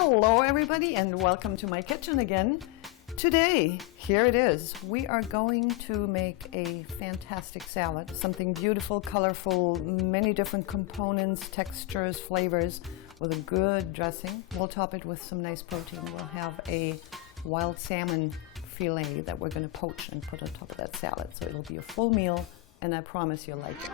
Hello everybody and welcome to my kitchen again. Today, here it is. We are going to make a fantastic salad. Something beautiful, colorful, many different components, textures, flavors with a good dressing. We'll top it with some nice protein. We'll have a wild salmon fillet that we're going to poach and put on top of that salad. So it'll be a full meal and I promise you'll like it.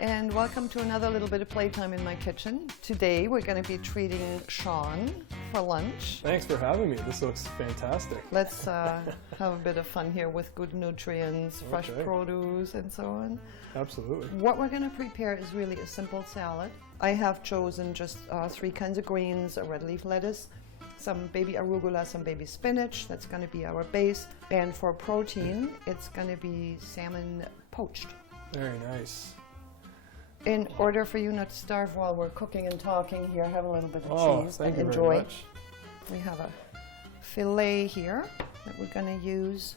And welcome to another little bit of playtime in my kitchen. Today we're going to be treating Shawn for lunch. Thanks for having me. This looks fantastic. Let's have a bit of fun here with good nutrients, fresh produce and so on. Absolutely. What we're going to prepare is really a simple salad. I have chosen just 3 kinds of greens, a red leaf lettuce, some baby arugula, some baby spinach. That's going to be our base. And for protein, it's going to be salmon poached. Very nice. In order for you not to starve while we're cooking and talking, here, have a little bit of cheese and enjoy. Very much. We have a fillet here that we're going to use,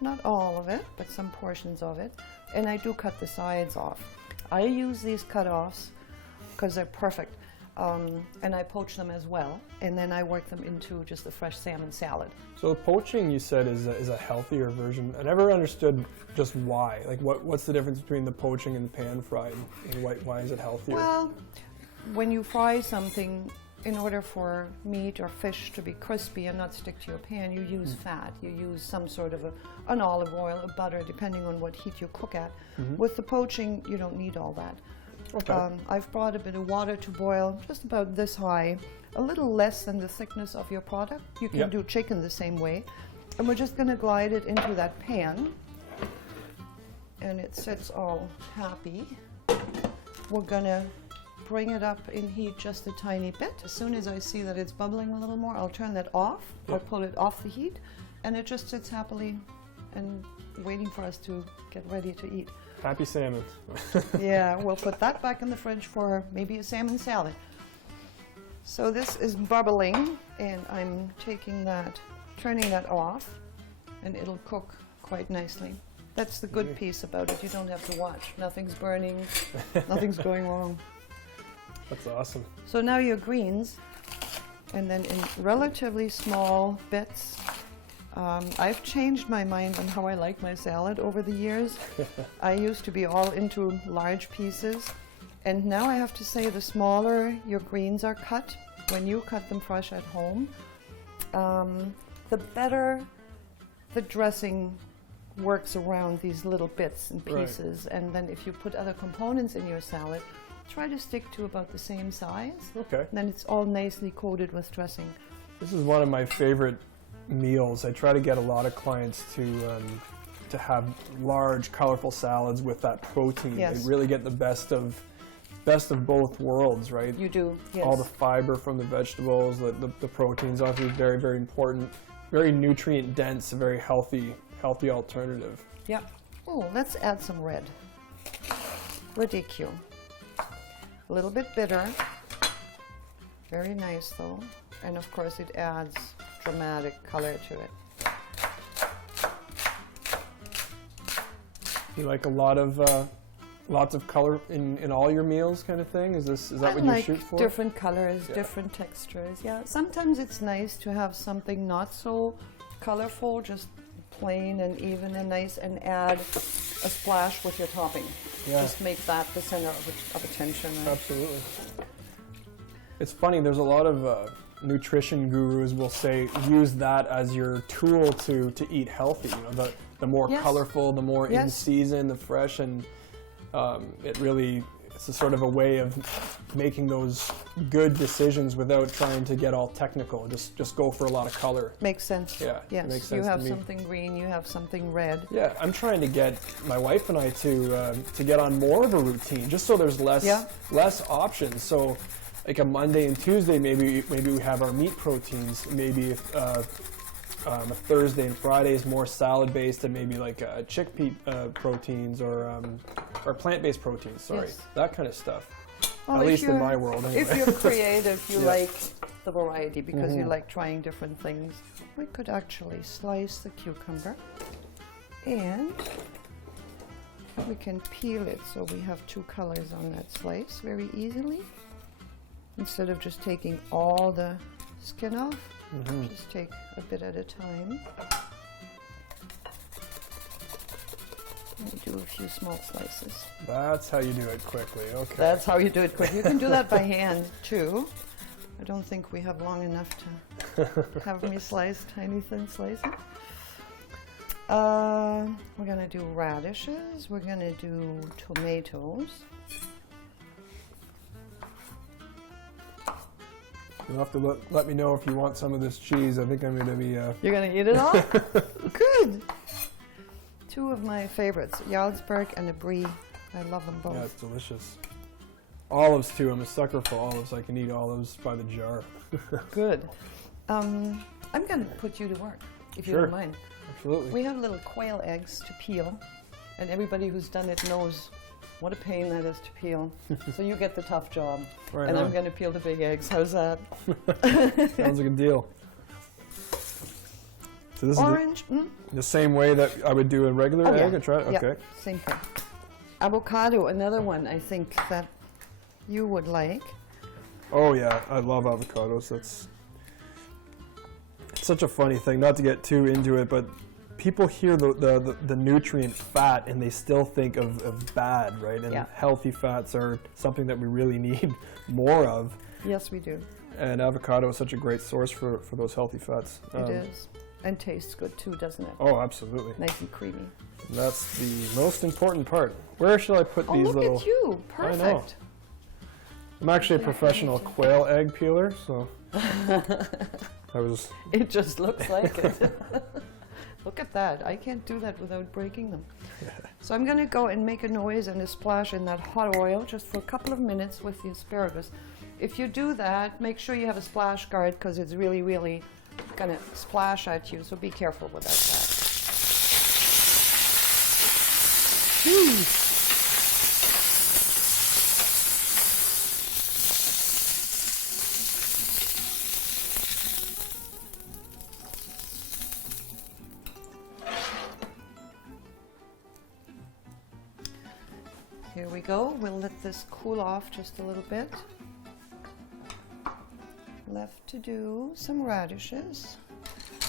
not all of it, but some portions of it. And I do cut the sides off. I use these cut-offs because they're perfect. And I poach them as well, and then I work them into just a fresh salmon salad. So the poaching, you said, is a healthier version. I never understood just why. Like, what's the difference between the poaching and the pan-fried, and why is it healthier? Well, when you fry something, in order for meat or fish to be crispy and not stick to your pan, you use fat. You use some sort of an olive oil, a butter, depending on what heat you cook at. With the poaching, you don't need all that. Okay. I've brought a bit of water to boil, just about this high, a little less than the thickness of your product. You can do chicken the same way. And we're just going to glide it into that pan. And it sits all happy. We're going to bring it up in heat just a tiny bit. As soon as I see that it's bubbling a little more, I'll turn that off. I'll pull it off the heat. And it just sits happily and waiting for us to get ready to eat. Happy salmon. Yeah, we'll put that back in the fridge for maybe a salmon salad. So this is bubbling, and I'm taking that, turning that off, and it'll cook quite nicely. That's the good piece about it. You don't have to watch. Nothing's burning, nothing's going wrong. That's awesome. So now your greens, and then in relatively small bits. I've changed my mind on how I like my salad over the years. I used to be all into large pieces, and now I have to say the smaller your greens are cut, when you cut them fresh at home, the better the dressing works around these little bits and pieces. And then if you put other components in your salad, try to stick to about the same size. Okay. Then it's all nicely coated with dressing. This is one of my favorite meals. I try to get a lot of clients to have large, colorful salads with that protein. Yes. They really get the best of both worlds, right? You do, yes. All the fiber from the vegetables, the proteins, obviously very, very important. Very nutrient dense, a very healthy alternative. Yeah. Oh, let's add some red. Radicchio. A little bit bitter. Very nice though. And of course it adds dramatic color to it. You like a lot of lots of color in all your meals, kind of thing? Is that what you shoot for? Different colors, different textures. Yeah. Sometimes it's nice to have something not so colorful, just plain and even and nice, and add a splash with your topping. Yeah. Just make that the center of attention. Right? Absolutely. It's funny. There's a lot of nutrition gurus will say use that as your tool to eat healthy. You know, the more colorful, the more in season, the fresh, and it's a sort of a way of making those good decisions without trying to get all technical. Just go for a lot of color. Makes sense. Yeah. Yes. Makes sense. You have to me. something green. You have something red. Yeah, I'm trying to get my wife and I to get on more of a routine, just so there's less options. So, like a Monday and Tuesday, maybe we have our meat proteins. Maybe a Thursday and Friday is more salad based, and maybe like chickpea proteins or plant-based proteins. Sorry, that kind of stuff. Well, at least in my world. Anyway. If you're creative, you like the variety because you like trying different things. We could actually slice the cucumber and we can peel it so we have two colors on that slice very easily. Instead of just taking all the skin off, just take a bit at a time. And do a few small slices. That's how you do it quickly. Okay. That's how you do it quickly. You can do that by hand too. I don't think we have long enough to have me slice tiny thin slices. We're gonna do radishes. We're gonna do tomatoes. You'll have to let me know if you want some of this cheese. I think I'm going to be... You're gonna eat it all? Good. Two of my favorites, Jarlsberg and a Brie. I love them both. Yeah, it's delicious. Olives too. I'm a sucker for olives. I can eat olives by the jar. Good. I'm gonna put you to work, if you don't mind. Absolutely. We have little quail eggs to peel, and everybody who's done it knows what a pain that is to peel. So you get the tough job, Right and on. I'm going to peel the big eggs. How's that? Sounds like a deal. So this Orange. is the same way that I would do a regular egg? Yeah. I try? Yeah, Okay. same thing. Avocado, another one I think that you would like. Oh yeah, I love avocados. It's such a funny thing, not to get too into it, but people hear the nutrient fat and they still think of bad, right? And Yeah. healthy fats are something that we really need more of. Yes, we do. And avocado is such a great source for those healthy fats. It is. And tastes good too, doesn't it? Oh, absolutely. Nice and creamy. That's the most important part. Where shall I put Oh, these look little... at you. I know. Perfect. I'm actually a professional quail egg peeler, so I was... It just looks like it. Look at that. I can't do that without breaking them. So I'm going to go and make a noise and a splash in that hot oil just for a couple of minutes with the asparagus. If you do that, make sure you have a splash guard because it's really, really going to splash at you. So be careful with that. Here we go. We'll let this cool off just a little bit. Left to do some radishes.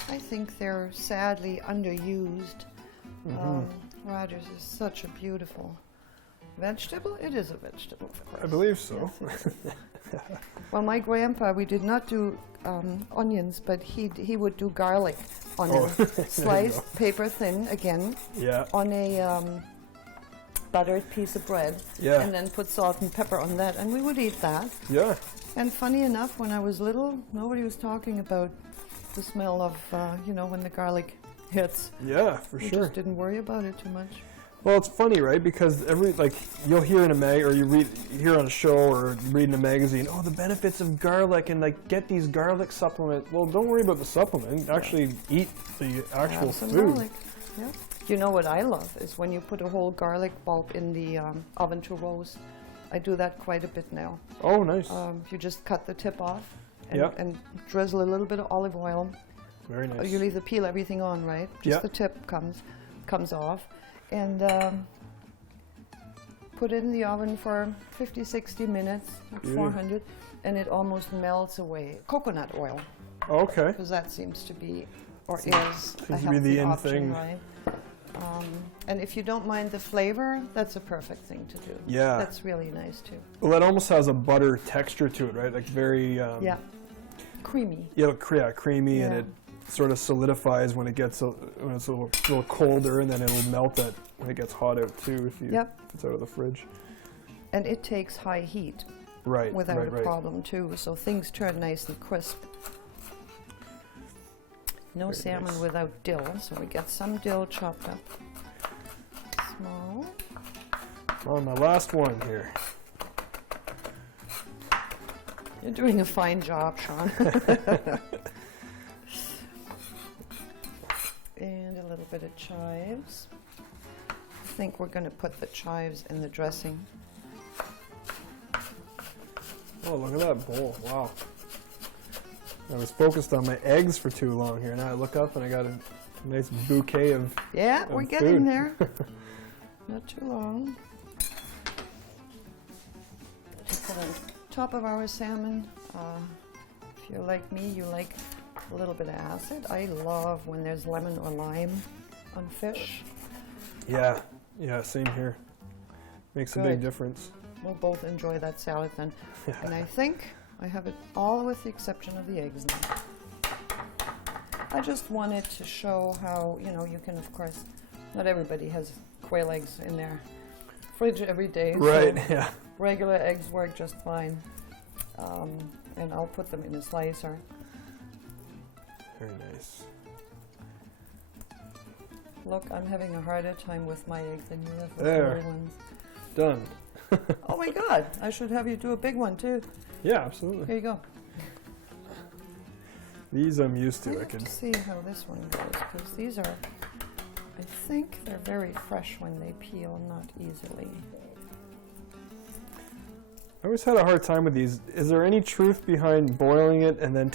I think they're sadly underused. Radish is such a beautiful vegetable. It is a vegetable, of course. I believe so. Yes, it is. Well, my grandpa, we did not do onions, but he would do garlic on a sliced paper thin, again, Yeah. on a buttered piece of bread, Yeah. and then put salt and pepper on that, and we would eat that. Yeah. And funny enough, when I was little, nobody was talking about the smell of, when the garlic hits. Yeah, for We sure. just didn't worry about it too much. Well, it's funny, right? Because you'll hear in a or you hear on a show or read in a magazine, oh, the benefits of garlic and get these garlic supplement. Well, don't worry about the supplement. Actually, eat the actual Have some food. garlic. Yeah. You know what I love is when you put a whole garlic bulb in the oven to roast. I do that quite a bit now. Oh, nice. You just cut the tip off and, Yeah. and drizzle a little bit of olive oil. Very nice. You leave the peel everything on, right? Just Yeah. the tip comes off. And put it in the oven for 50, 60 minutes at 400, and it almost melts away. Coconut oil, Okay. because that seems to be, or is, a Seems to be healthy the in option, thing. right? And if you don't mind the flavor, that's a perfect thing to do. Yeah. That's really nice too. Well, that almost has a butter texture to it, right? Like very... Yeah. Creamy. Yeah, creamy, and Yeah. it sort of solidifies when it's a little colder, and then it'll melt it when it gets hot out too if it's out of the fridge. And it takes high heat Right. without right, a right. problem too, so things turn nice and crisp. No Very salmon nice. without dill, so we get some dill chopped up small. Well, my last one here. You're doing a fine job, Shawn. And a little bit of chives. I think we're going to put the chives in the dressing. Oh, look at that bowl. Wow. I was focused on my eggs for too long here. Now I look up and I got a nice bouquet of we're food. getting there. Not too long. Just put on top of our salmon. If you're like me, you like a little bit of acid. I love when there's lemon or lime on fish. Yeah, same here. Makes a big Good. difference. We'll both enjoy that salad then. And I think I have it all with the exception of the eggs now. I just wanted to show how, you can, of course, not everybody has quail eggs in their fridge every day. Right, so yeah. regular eggs work just fine. And I'll put them in a slicer. Very nice. Look, I'm having a harder time with my egg than you have with There. the little ones. Done. Oh my God, I should have you do a big one too. Yeah, absolutely. Here you go. These I'm used to. I have to see how this one goes, because these are, I think they're very fresh when they peel, not easily. I always had a hard time with these. Is there any truth behind boiling it and then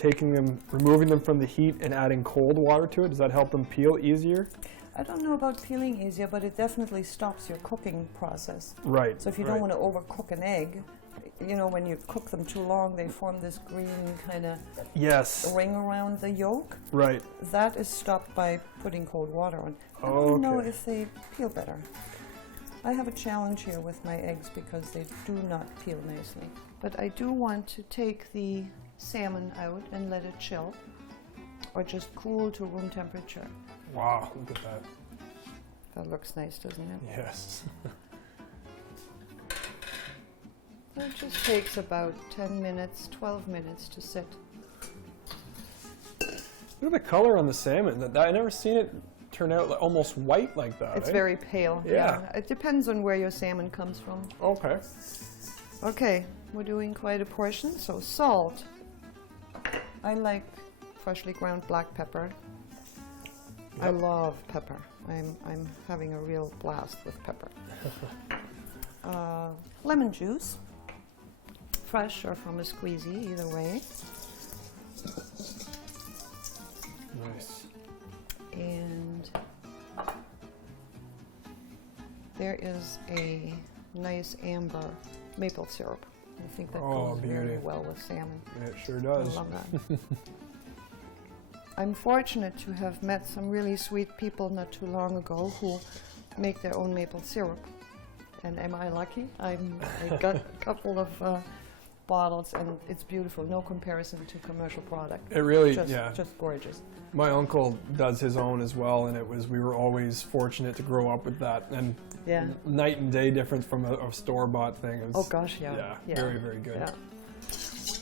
removing them from the heat and adding cold water to it? Does that help them peel easier? I don't know about peeling easier, but it definitely stops your cooking process. Right. So if you don't want to overcook an egg, when you cook them too long, they form this green kind of ring around the yolk. Right. That is stopped by putting cold water on. I Oh, don't know okay. if they peel better. I have a challenge here with my eggs because they do not peel nicely. But I do want to take the salmon out and let it chill, or just cool to room temperature. Wow, look at that. That looks nice, doesn't it? Yes. It just takes about 10 minutes, 12 minutes to sit. Look at the color on the salmon. I never seen it turn out almost white like that. It's eh? very pale. Yeah. It depends on where your salmon comes from. Okay. Okay, we're doing quite a portion. So salt. I like freshly ground black pepper. I love pepper. I'm having a real blast with pepper. Lemon juice. Fresh or from a squeezy, either way. Nice. And there is a nice amber maple syrup. I think that goes very beauty. well with salmon. It sure does. I love that. I'm fortunate to have met some really sweet people not too long ago who make their own maple syrup. And am I lucky? I got a couple of bottles, and it's beautiful. No comparison to commercial product. It really, just gorgeous. My uncle does his own as well, and we were always fortunate to grow up with that. And night and day difference from a store-bought thing. Oh gosh, yeah. Very, very good. Yeah.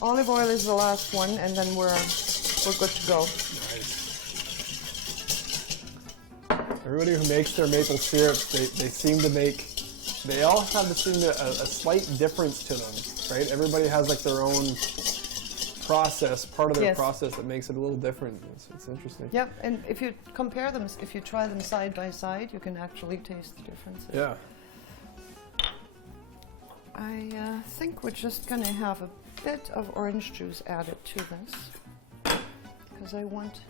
Olive oil is the last one, and then we're good to go. Nice. Everybody who makes their maple syrup, they all have a slight difference to them, right? Everybody has like their own process, part of their process that makes it a little different. It's interesting. Yeah, and if you compare them, if you try them side by side, you can actually taste the differences. Yeah. I think we're just going to have a bit of orange juice added to this, because I want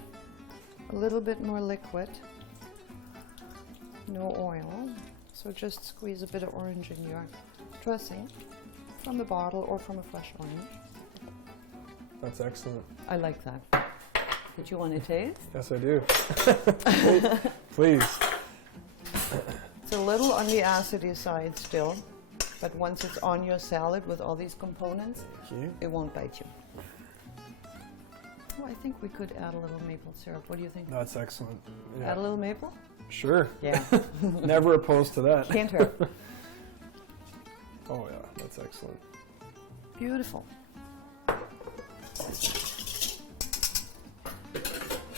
a little bit more liquid, no oil. So just squeeze a bit of orange in your dressing from the bottle or from a fresh orange. That's excellent. I like that. Did you want to taste? Yes, I do. Please. It's a little on the acidy side still, but once it's on your salad with all these components, it won't bite you. Oh, I think we could add a little maple syrup. What do you think? That's excellent. Yeah. Add a little maple? Sure. Yeah. Never opposed to that. Can't hurt. Oh yeah, that's excellent. Beautiful.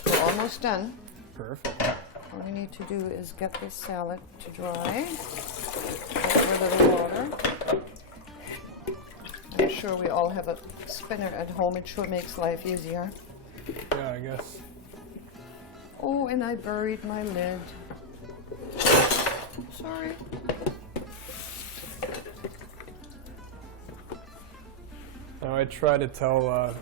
We're almost done. Perfect. All we need to do is get this salad to dry. Get rid of the water. I'm sure we all have a spinner at home. It sure makes life easier. Yeah, I guess. Oh, and I buried my lid. Sorry. Now I try to tell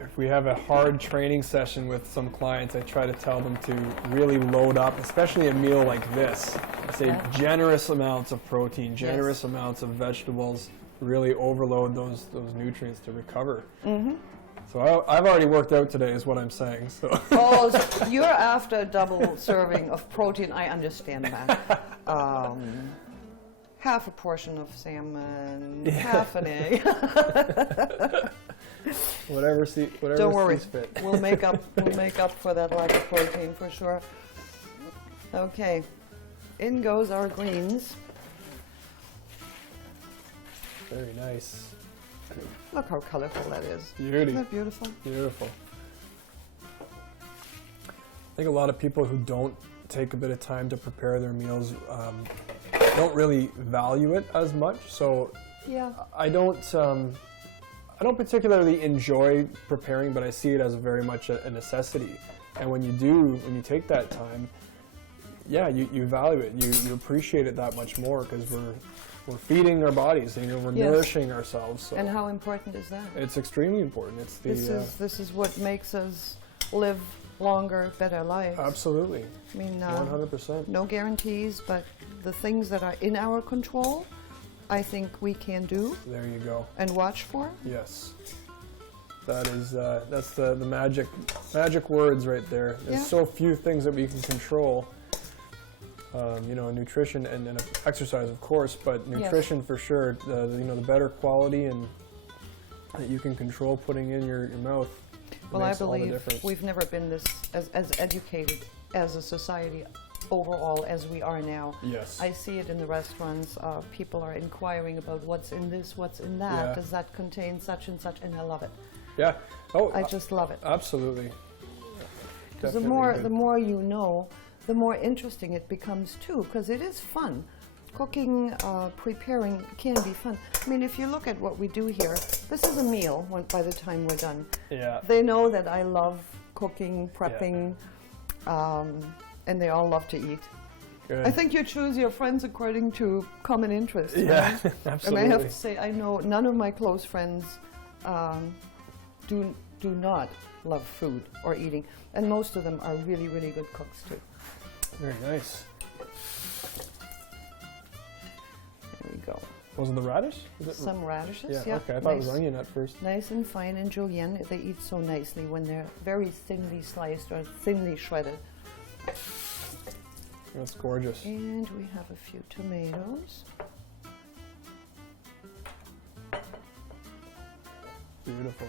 if we have a hard training session with some clients, I try to tell them to really load up, especially a meal like this. I say generous amounts of protein, generous amounts of vegetables, really overload those nutrients to recover. So I've already worked out today is what I'm saying. So. Oh, so you're after a double serving of protein. I understand that. Half a portion of salmon, half an egg. whatever Don't worry, sees fit. we'll make up for that lack of protein for sure. Okay, in goes our greens. Very nice. Look how colorful that is. Beauty. Isn't that beautiful? Beautiful. I think a lot of people who don't take a bit of time to prepare their meals don't really value it as much. So Yeah. I don't particularly enjoy preparing, but I see it as very much a necessity. And when you take that time, yeah, you value it. You appreciate it that much more because we're feeding our bodies. We're nourishing ourselves. So And how important is that? it's extremely important. It's the This is what makes us live longer, better lives. absolutely I mean, 100%. no guarantees, but the things that are in our control, I think we can do There you go. and watch for. Yes. That's the magic words right there. There's Yeah. so few things that we can control. Nutrition and exercise, of course, but nutrition for sure. The better quality and that you can control putting in your mouth. Well, I makes all the believe difference. we've never been this as educated as a society overall as we are now. Yes. I see it in the restaurants. People are inquiring about what's in this, what's in that. Yeah. Does that contain such and such? And I love it. Yeah. Oh, I just love it. absolutely. 'Cause the more you know, the more interesting it becomes too, because it is fun. Cooking, preparing can be fun. I mean, if you look at what we do here, this is a meal by the time we're done. Yeah. They know that I love cooking, prepping, and they all love to eat. Good. I think you choose your friends according to common interests. Yeah, right? absolutely. And I have to say, I know none of my close friends do not love food or eating, and most of them are really, really good cooks too. Very nice. There we go. Was it the radish? Is it Some radishes. yeah. Yeah. Okay. I thought it was onion at first. Nice and fine and julienne. They eat so nicely when they're very thinly sliced or thinly shredded. That's gorgeous. And we have a few tomatoes. Beautiful.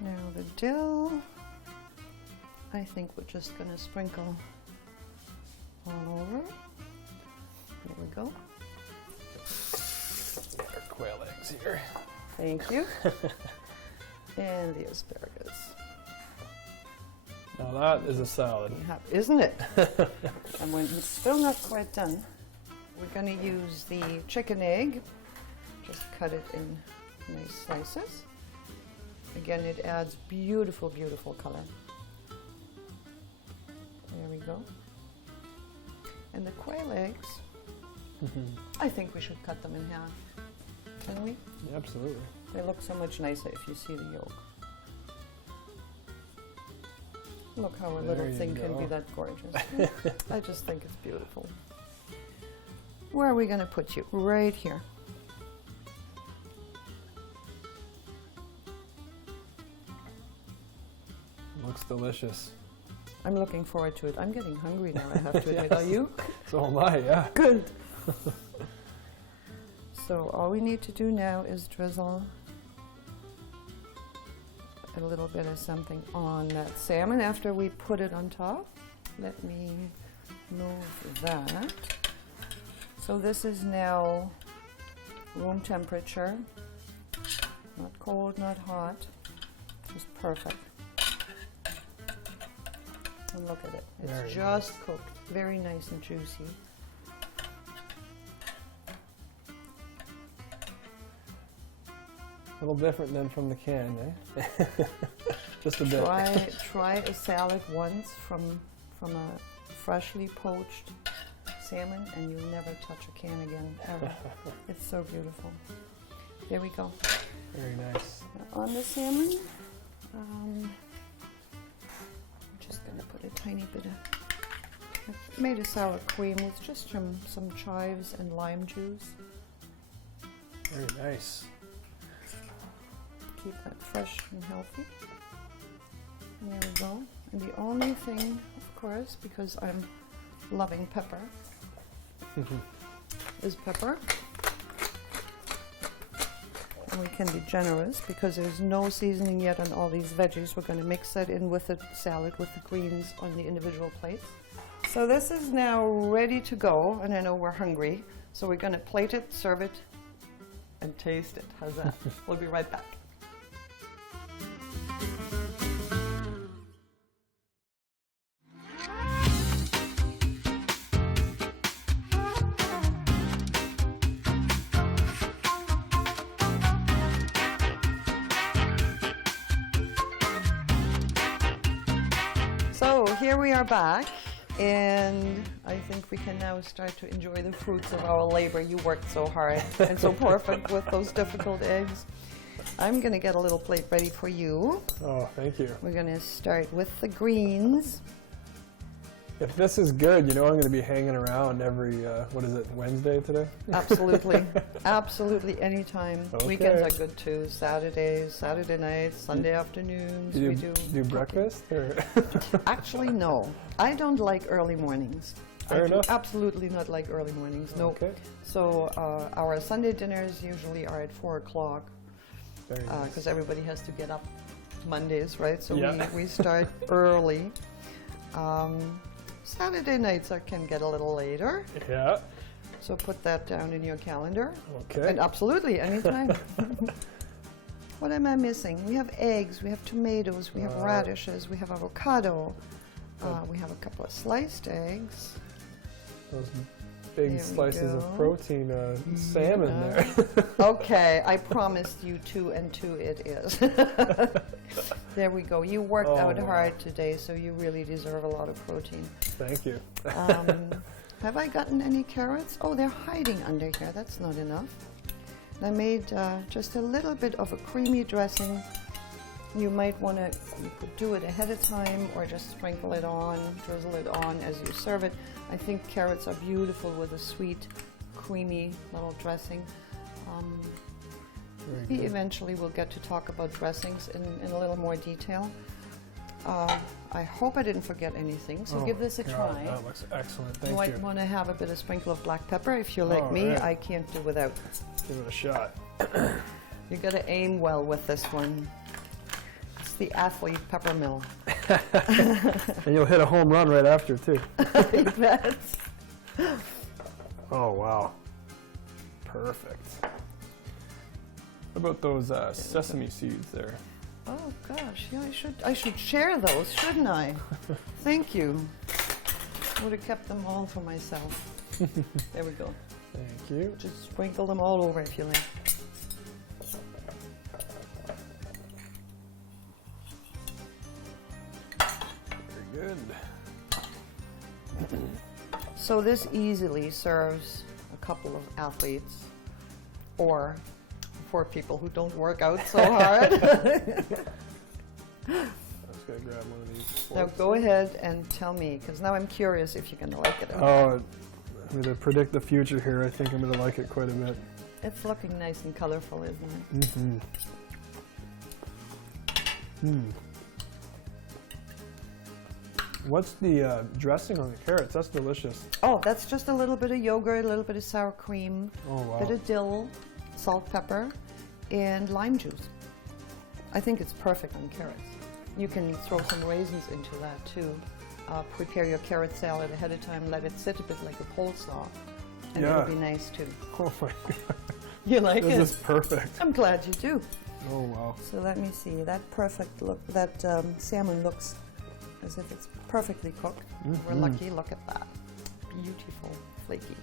Now the dill, I think we're just going to sprinkle all over. There we go. Our quail eggs here. Thank you. And the asparagus. Now that is a salad. Isn't it? And when it's still not quite done, we're going to use the chicken egg. Just cut it in nice slices. Again, it adds beautiful, beautiful color. There we go. And the quail eggs, I think we should cut them in half. Can we? Yeah, absolutely. They look so much nicer if you see the yolk. Look how a little There you thing can be go. that gorgeous. I just think it's beautiful. Where are we going to put you? Right here. Looks delicious. I'm looking forward to it. I'm getting hungry now, I have to admit. Are you? So am I, yeah. Good. So all we need to do now is drizzle a little bit of something on that salmon after we put it on top. Let me move that. So this is now room temperature. Not cold, not hot. Just perfect. And look at it. It's Very just cooked. Very nice and juicy. A little different than from the can, eh? Just a bit. Try a salad once from a freshly poached salmon, and you'll never touch a can again, ever. It's so beautiful. There we go. Very nice. Now on the salmon, I'm just going to put a tiny bit of, I made a sour cream with just some chives and lime juice. Very nice. Keep that fresh and healthy. And there we go. And the only thing, of course, because I'm loving pepper, is pepper. And we can be generous because there's no seasoning yet on all these veggies. We're going to mix that in with the salad with the greens on the individual plates. So this is now ready to go, and I know we're hungry. So we're going to plate it, serve it, and taste it. How's that? We'll be right back. So here we are back, and I think we can now start to enjoy the fruits of our labor. You worked so hard and so perfect with those difficult eggs. I'm going to get a little plate ready for you. Oh, thank you. We're going to start with the greens. If this is good, you know I'm going to be hanging around every, what is it, Wednesday today? Absolutely. Absolutely, anytime. Okay. Weekends are good too. Saturdays, Saturday nights, Sunday afternoons. Do you we do breakfast? Or? Actually, no. I don't like early mornings. Fair enough. Do absolutely not like early mornings. No. Okay. So our Sunday dinners usually are at 4 o'clock because everybody has to get up Mondays, right? So yeah. we start early. Saturday nights can get a little later. Yeah. So put that down in your calendar. Okay. And absolutely, anytime. What am I missing? We have eggs, we have tomatoes, we have radishes, we have avocado. We have a couple of sliced eggs. Those big There we slices of go. protein salmon there. Okay, I promised you 2 and 2 it is. There we go. You worked out hard today, so you really deserve a lot of protein. Thank you. Have I gotten any carrots? Oh, they're hiding under here. That's not enough. I made just a little bit of a creamy dressing. You might want to, you could do it ahead of time or just sprinkle it on, drizzle it on as you serve it. I think carrots are beautiful with a sweet, creamy little dressing. We eventually will get to talk about dressings in a little more detail. I hope I didn't forget anything, so give this a try. That looks excellent. Thank You you. might want to have a bit of sprinkle of black pepper. If you're like me, I can't do without. Give it a shot. You got to aim well with this one. It's the athlete pepper mill. And you'll hit a home run right after, too. You bet. Oh, wow. Perfect. What about those sesame seeds there? Oh gosh, yeah, I should share those, shouldn't I? Thank you. Would have kept them all for myself. There we go. Thank you. Just sprinkle them all over if you like. Very good. So this easily serves a couple of athletes or for people who don't work out so hard. I was going to grab one of these. Now go ahead and tell me, because now I'm curious if you're going to like it. Oh, I'm going to predict the future here. I think I'm going to like it quite a bit. It's looking nice and colorful, isn't it? Mm-hmm. Hmm. What's the dressing on the carrots? That's delicious. Oh, that's just a little bit of yogurt, a little bit of sour cream, Oh, wow. bit of dill, salt, pepper, and lime juice. I think it's perfect on carrots. You can throw some raisins into that too. Prepare your carrot salad ahead of time, let it sit a bit like a coleslaw, and it'll be nice too. Oh my God. You like it? This is perfect. I'm glad you do. Oh, wow. So let me see, that perfect look, that salmon looks as if it's perfectly cooked. We're lucky, look at that. Beautiful, flaky.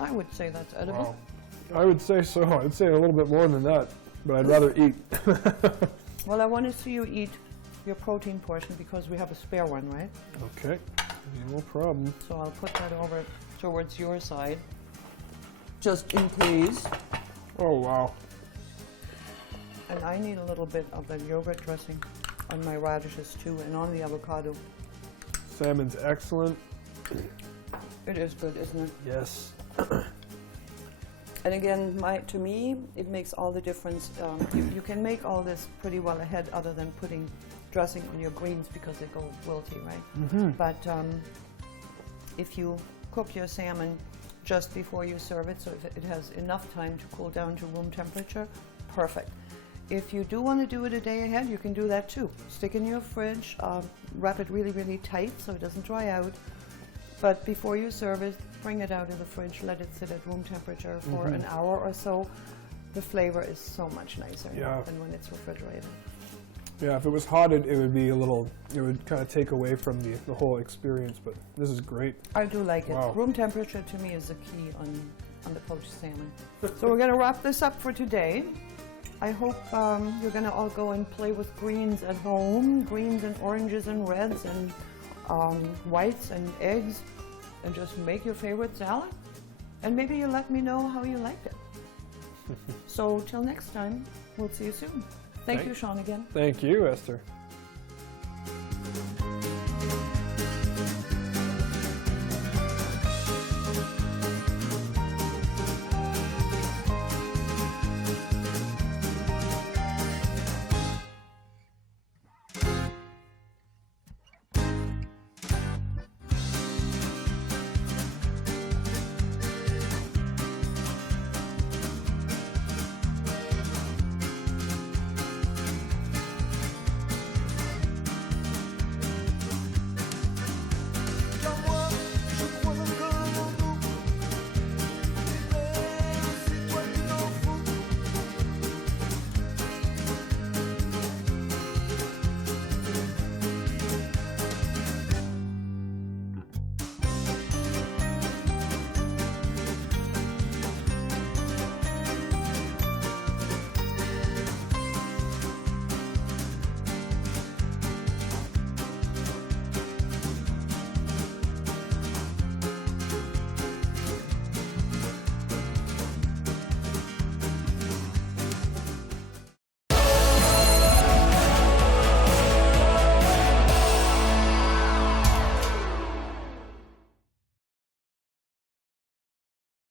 I would say that's edible. Wow. I would say so. I'd say a little bit more than that, but I'd rather eat. Well, I want to see you eat your protein portion because we have a spare one, right? Okay, no problem. So I'll put that over towards your side. just in case. Oh, wow. And I need a little bit of the yogurt dressing on my radishes too, and on the avocado. Salmon's excellent. It is good, isn't it? Yes. And again, to me, it makes all the difference. You can make all this pretty well ahead, other than putting dressing on your greens because they go wilty, right? Mm-hmm. But if you cook your salmon just before you serve it, so if it has enough time to cool down to room temperature, perfect. If you do want to do it a day ahead, you can do that too. Stick in your fridge, wrap it really, really tight so it doesn't dry out. But before you serve it, bring it out of the fridge, let it sit at room temperature for an hour or so. The flavor is so much nicer than when it's refrigerated. Yeah, if it was hot, it would be a little, it would kind of take away from the whole experience, but this is great. I do like it. Wow. Room temperature to me is the key on the poached salmon. So we're going to wrap this up for today. I hope you're going to all go and play with greens at home, greens and oranges and reds and whites and eggs, and just make your favorite salad. And maybe you let me know how you liked it. So till next time, we'll see you soon. Thank you, Shawn, again. Thank you, Esther.